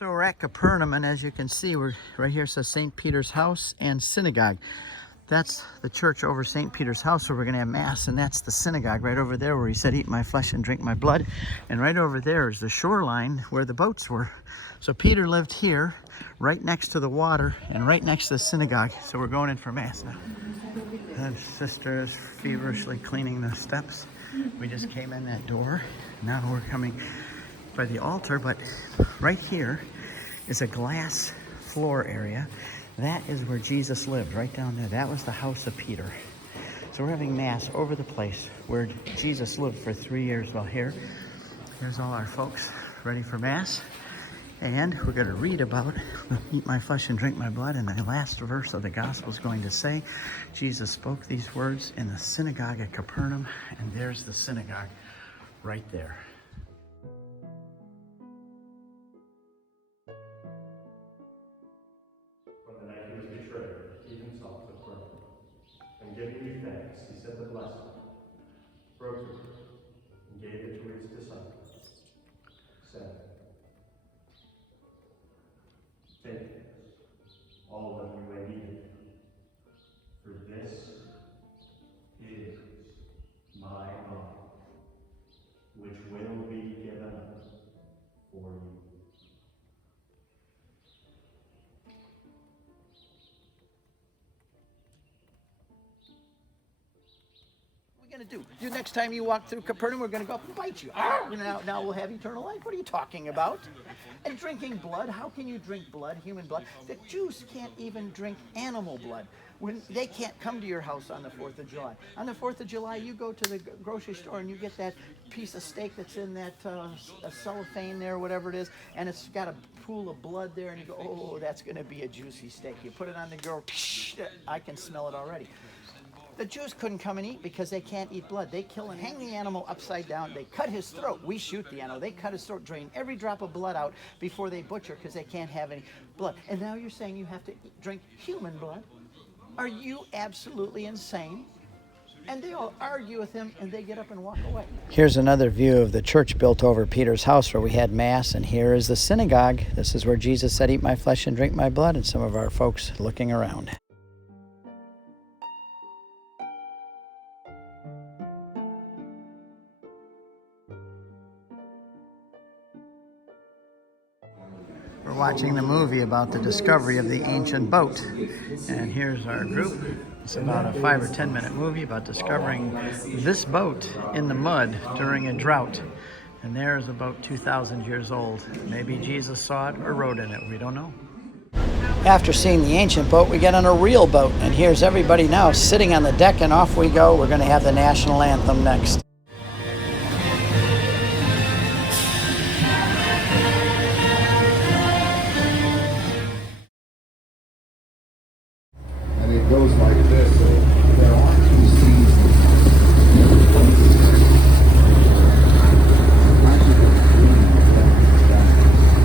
So we're at Capernaum, and as you can see, we're right here. It says St. Peter's House and Synagogue. That's the church over St. Peter's House where we're going to have Mass, and that's the synagogue right over there where he said, "Eat my flesh and drink my blood." And right over there is the shoreline where the boats were. So Peter lived here, right next to the water and right next to the synagogue. So we're going in for Mass now. And sister is feverishly cleaning the steps. We just came in that door. Now we're coming by the altar, but right here is a glass floor area. That is where Jesus lived, right down there. That was the house of Peter. So we're having Mass over the place where Jesus lived for 3 years. Well, here's all our folks ready for Mass. And we're going to read about eat my flesh and drink my blood. And the last verse of the gospel is going to say, Jesus spoke these words in the synagogue at Capernaum. And there's the synagogue right there. On the night he was betrayed, he himself took bread, and giving you thanks, he said the blessing, broke it, and gave it to his disciples, saying, "Take all of you and eat it, for this is my body, which will be given up for you." Going to do? You next time you walk through Capernaum, we're going to go up and bite you. Now we'll have eternal life. What are you talking about? And drinking blood, how can you drink blood, human blood? The Jews can't even drink animal blood. When they can't come to your house on the 4th of July. On the 4th of July, you go to the grocery store and you get that piece of steak that's in that cellophane there, whatever it is, and it's got a pool of blood there, and you go, "Oh, that's going to be a juicy steak." You put it on the grill, I can smell it already. The Jews couldn't come and eat because they can't eat blood. They kill and hang the animal upside down. They cut his throat. We shoot the animal. They cut his throat, drain every drop of blood out before they butcher because they can't have any blood. And now you're saying you have to drink human blood? Are you absolutely insane? And they all argue with him, and they get up and walk away. Here's another view of the church built over Peter's house where we had Mass, and here is the synagogue. This is where Jesus said, "Eat my flesh and drink my blood," and some of our folks looking around. We're watching the movie about the discovery of the ancient boat. And here's our group. It's about a 5 or 10 minute movie about discovering this boat in the mud during a drought. And there's a boat 2,000 years old. Maybe Jesus saw it or rode in it. We don't know. After seeing the ancient boat, we get on a real boat. And here's everybody now sitting on the deck, and off we go. We're going to have the national anthem next. It goes like this. There are two seasons.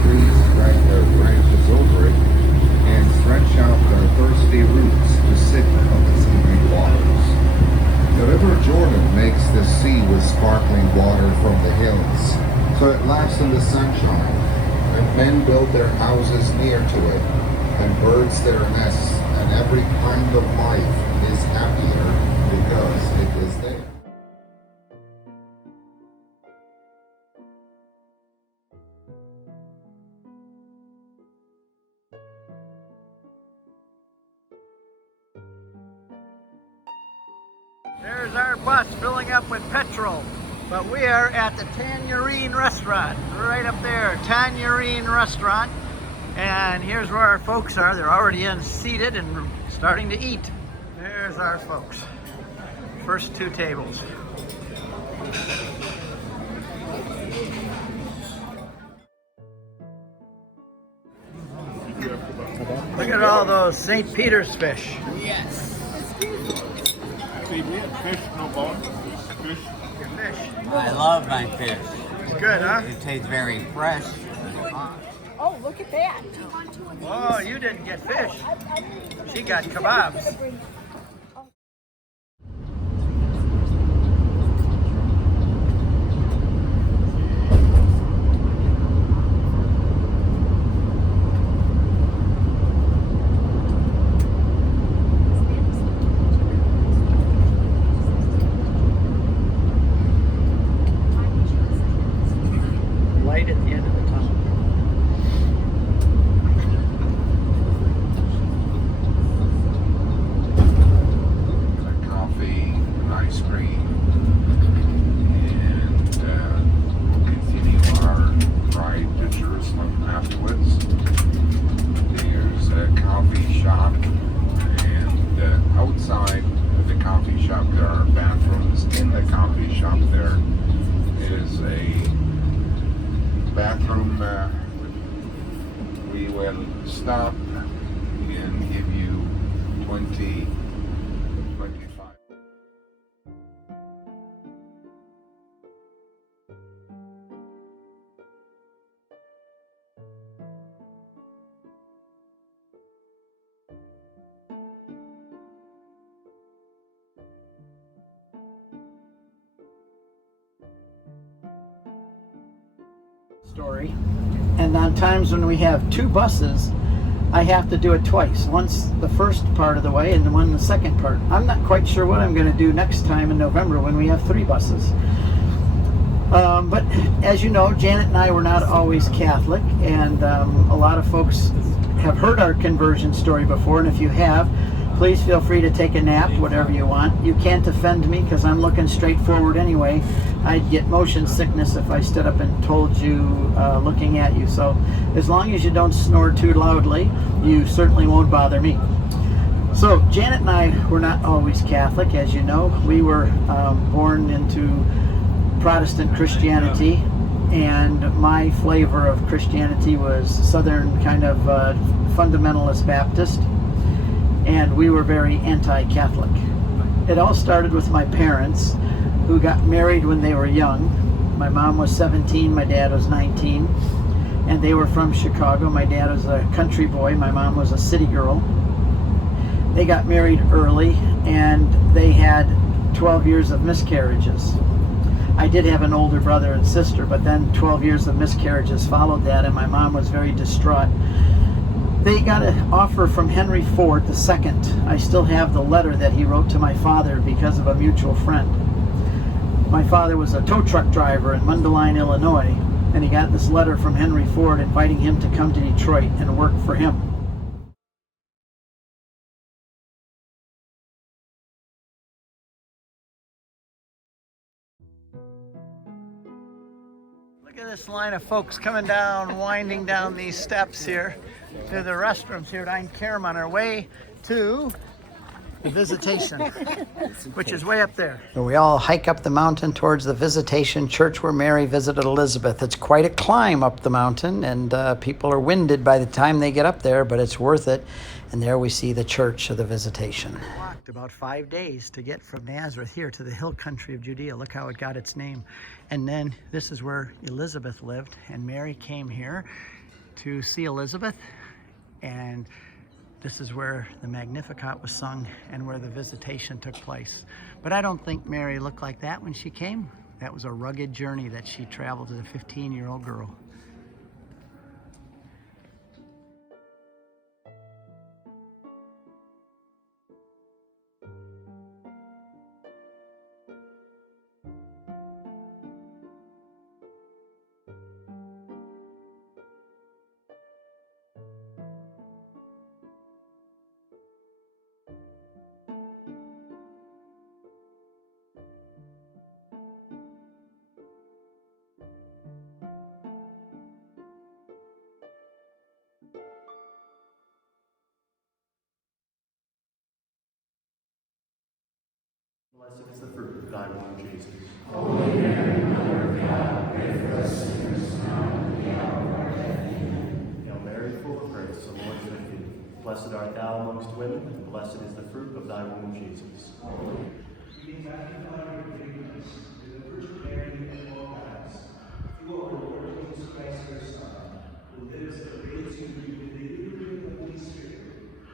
Trees spread their branches over it and stretch out their thirsty roots to sip of its living waters. The river Jordan makes the sea with sparkling water from the hills, so it laughs in the sunshine, and men build their houses near to it, and birds their nests, and every kind of life is happier because it is there. There's our bus filling up with petrol, but we are at the Tangerine Restaurant, right up there, Tangerine Restaurant. And here's where our folks are. They're already seated and starting to eat. There's our folks. First 2 tables. Look at all those St. Peter's fish. Yes. See, we had fish, no bone. Fish. Good fish. I love my fish. It's good, huh? It tastes very fresh. Oh, look at that. Oh, you didn't get fish. She got kebabs. stop and give you 20, 25. Story. And on times when we have two buses, I have to do it twice. Once the first part of the way and one the second part. I'm not quite sure what I'm going to do next time in November when we have three buses. But as you know, Janet and I were not always Catholic, and a lot of folks have heard our conversion story before, and if you have, please feel free to take a nap, whatever you want. You can't offend me because I'm looking straight forward anyway. I'd get motion sickness if I stood up and told you looking at you. So as long as you don't snore too loudly, you certainly won't bother me. So Janet and I were not always Catholic, as you know. We were born into Protestant Christianity, and my flavor of Christianity was Southern kind of fundamentalist Baptist, and we were very anti-Catholic. It all started with my parents, who got married when they were young. My mom was 17, my dad was 19, and they were from Chicago. My dad was a country boy, my mom was a city girl. They got married early, and they had 12 years of miscarriages. I did have an older brother and sister, but then 12 years of miscarriages followed that, and my mom was very distraught. They got an offer from Henry Ford II. I still have the letter that he wrote to my father because of a mutual friend. My father was a tow truck driver in Mundelein, Illinois, and he got this letter from Henry Ford inviting him to come to Detroit and work for him. Look at this line of folks coming down, winding down these steps here to the restrooms here at Ein Kerem on our way to the Visitation, which is way up there. We all hike up the mountain towards the Visitation Church where Mary visited Elizabeth. It's quite a climb up the mountain, and people are winded by the time they get up there, but it's worth it. And there we see the Church of the Visitation. We walked about 5 days to get from Nazareth here to the hill country of Judea. Look how it got its name. And then this is where Elizabeth lived, and Mary came here to see Elizabeth, and this is where the Magnificat was sung and where the Visitation took place. But I don't think Mary looked like that when she came. That was a rugged journey that she traveled as a 15-year-old girl. Blessed is the fruit of thy womb, Jesus. Holy Mary, Mother of God, pray for us sinners now and at the hour of our death. Amen. Hail Mary, full of grace, the Lord is with thee. Blessed art thou amongst women, and blessed is the fruit of thy womb, Jesus. We magnify your greatness to the Virgin Mary and all gods, through our Lord Jesus Christ, her Son, who lives and reigns with you in the unity of the Holy Spirit,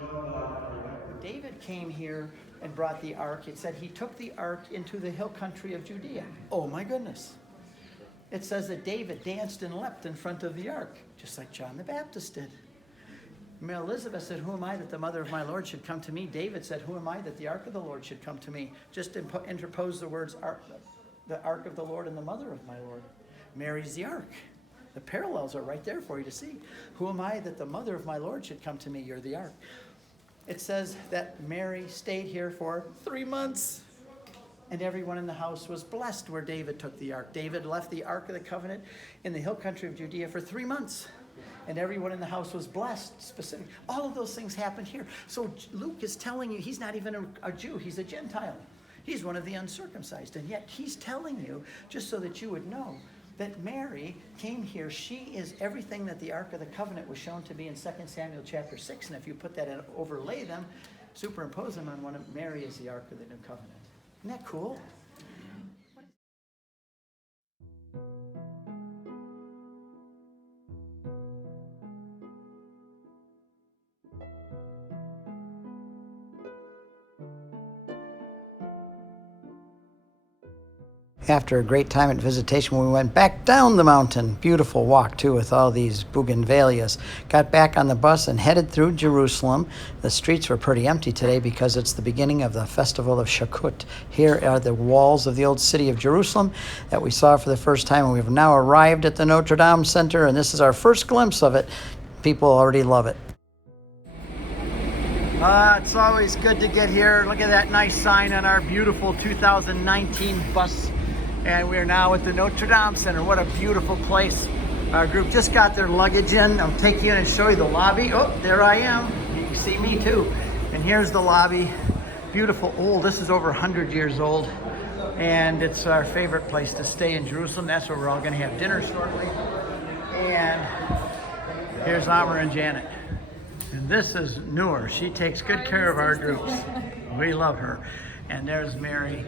one God forever. David came here and brought the ark. It said he took the ark into the hill country of Judea. Oh my goodness. It says that David danced and leapt in front of the ark, just like John the Baptist did. Elizabeth said, "Who am I that the mother of my Lord should come to me?" David said, "Who am I that the ark of the Lord should come to me?" Just interpose the words, the ark of the Lord and the mother of my Lord. Mary's the ark. The parallels are right there for you to see. Who am I that the mother of my Lord should come to me? You're the ark. It says that Mary stayed here for 3 months, and everyone in the house was blessed where David took the ark. David left the Ark of the Covenant in the hill country of Judea for 3 months, and everyone in the house was blessed. Specific. All of those things happened here. So Luke is telling you he's not even a Jew, he's a Gentile. He's one of the uncircumcised, and yet he's telling you, just so that you would know, that Mary came here. She is everything that the Ark of the Covenant was shown to be in 2 Samuel chapter 6. And if you put that in, overlay them, superimpose them on one of Mary is the Ark of the New Covenant. Isn't that cool? After a great time at visitation, we went back down the mountain. Beautiful walk, too, with all these bougainvilleas. Got back on the bus and headed through Jerusalem. The streets were pretty empty today because it's the beginning of the festival of Shavuot. Here are the walls of the old city of Jerusalem that we saw for the first time. And we've now arrived at the Notre Dame Center, and this is our first glimpse of it. People already love it. It's always good to get here. Look at that nice sign on our beautiful 2019 bus. And we are now at the Notre Dame Center. What a beautiful place. Our group just got their luggage in. I'll take you in and show you the lobby. Oh, there I am. You can see me too. And here's the lobby. Beautiful. Oh, this is over 100 years old. And it's our favorite place to stay in Jerusalem. That's where we're all going to have dinner shortly. And here's Amr and Janet. And this is Noor. She takes good care of our groups. We love her. And there's Mary.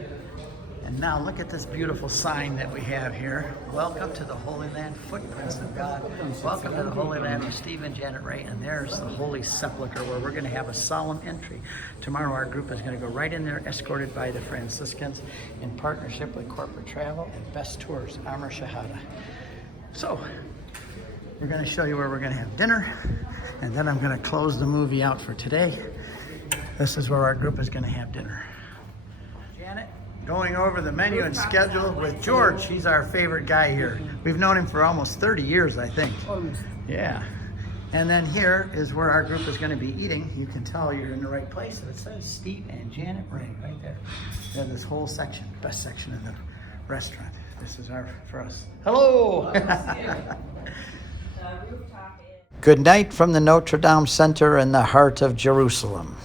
And now look at this beautiful sign that we have here. Welcome to the Holy Land, Footprints of God. Welcome to the Holy Land with Steve and Janet Ray. And there's the Holy Sepulchre where we're going to have a solemn entry. Tomorrow our group is going to go right in there, escorted by the Franciscans in partnership with Corporate Travel and Best Tours, Amr Shahada. So we're going to show you where we're going to have dinner. And then I'm going to close the movie out for today. This is where our group is going to have dinner. Janet? Going over the menu and schedule with George. He's our favorite guy here. We've known him for almost 30 years, I think. Yeah. And then here is where our group is going to be eating. You can tell you're in the right place. It says Steve and Janet Ray right there. We have this whole section, best section of the restaurant. This is for us. Hello! Good night from the Notre Dame Center in the heart of Jerusalem.